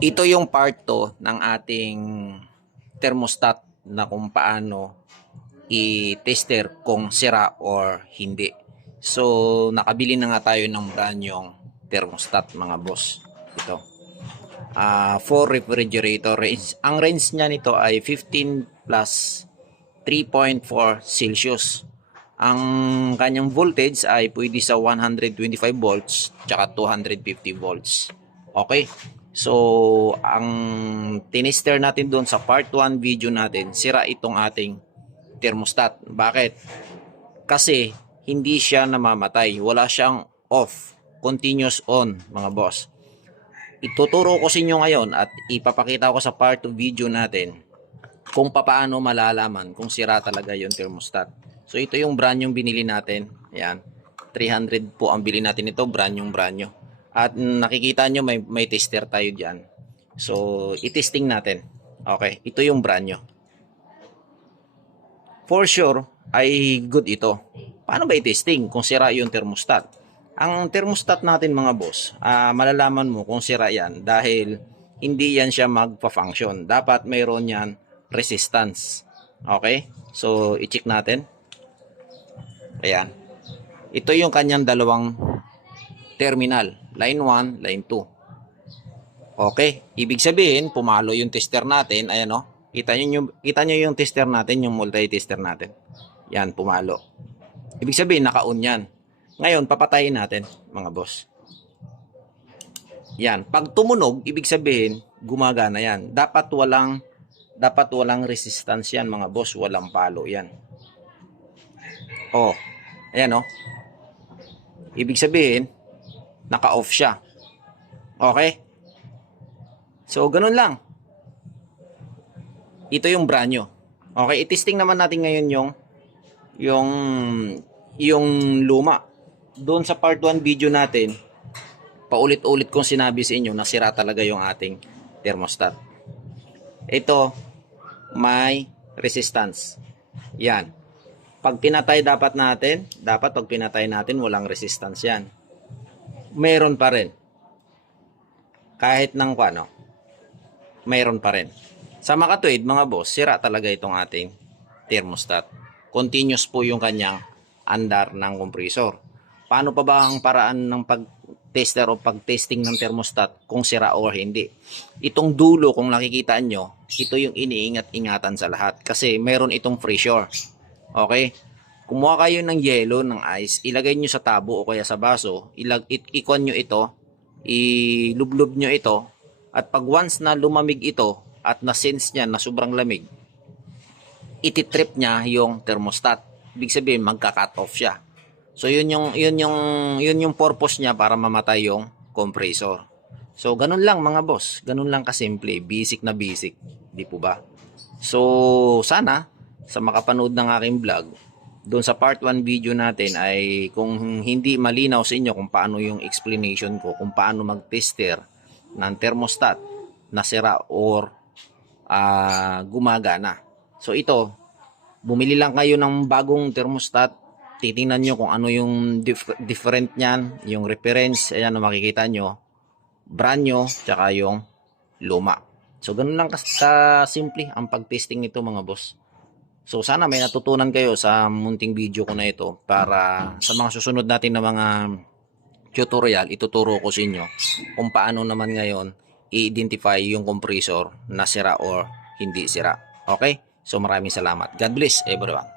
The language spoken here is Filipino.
Ito yung part 2 ng ating thermostat na kung paano i-tester kung sira or hindi. So, nakabili na nga tayo ng brand yung thermostat mga boss. Ito. For refrigerator range. Ang range niya nito ay 15 plus 3.4 Celsius. Ang kanyang voltage ay pwede sa 125 volts tsaka 250 volts. Okay? So, ang tinister natin doon sa part 1 video natin, sira itong ating thermostat. Bakit? Kasi hindi siya namamatay. Wala siyang off. Continuous on, mga boss. Ituturo ko sa inyo ngayon at ipapakita ko sa part 2 video natin kung paano malalaman kung sira talaga yung thermostat. So ito yung brand yung binili natin. Ayan. 300 po ang bili natin ito, brand yung brand nyo. At nakikita nyo may tester tayo dyan. So i-testing natin. Okay, ito yung brand nyo. For sure ay good ito. Paano ba i-testing kung sira yung thermostat? Ang thermostat natin mga boss, malalaman mo kung sira yan dahil hindi yan siya magpa-function. Dapat mayroon yan resistance. Okay? So, i-check natin. Ayan. Ito yung kanyang dalawang terminal. Line 1, line 2. Okay. Ibig sabihin, pumalo yung tester natin. Ayan o. Kita nyo yung tester natin, yung multi-tester natin. Yan, pumalo. Ibig sabihin, naka-on yan. Ngayon, papatayin natin, mga boss. Yan. Pag tumunog, ibig sabihin, gumagana yan. Dapat walang resistance yan, mga boss. Walang palo yan. Oh. Ayan, oh. Ibig sabihin, naka-off siya. Okay? So, ganun lang. Ito yung brand nyo. Okay, i-testing naman natin ngayon yung luma. Doon sa part 1 video natin, paulit-ulit kong sinabi sa inyo na sira talaga yung ating thermostat. Ito, may resistance. Yan. Pag pinatay pag pinatay natin, walang resistance yan. Meron pa rin. Kahit ng paano, meron pa rin. Sa makatuwid, mga boss, sira talaga itong ating thermostat. Continuous po yung kanyang andar ng compressor. Paano pa ba ang paraan ng pag-tester o pag-testing ng thermostat kung sira o hindi? Itong dulo, kung nakikita nyo, ito yung iniingat-ingatan sa lahat kasi meron itong pressure. Okay? Kumuha kayo ng yelo, ng ice, ilagay nyo sa tabo o kaya sa baso, ikon nyo ito, ilublob nyo ito, at pag once na lumamig ito at na-sense niya na sobrang lamig, ititrip niya yung thermostat. Ibig sabihin, magka-cut off siya. So yun yung purpose niya para mamatay yung compressor. So ganun lang mga boss, ganun lang kasimple, basic na basic, di po ba? So sana sa makapanood ng aking vlog, doon sa part 1 video natin ay kung hindi malinaw sa inyo kung paano yung explanation ko, kung paano mag-tester ng thermostat na sira or gumagana. So ito, bumili lang kayo ng bagong thermostat, titingnan nyo kung ano yung different nyan, yung reference, ayan makikita nyo, brand nyo, tsaka yung luma. So ganun lang kasimple ang pag-testing nito mga boss. So sana may natutunan kayo sa munting video ko na ito para sa mga susunod natin na mga tutorial, ituturo ko sa inyo kung paano naman ngayon i-identify yung compressor na sira or hindi sira. Okay? So maraming salamat. God bless everyone.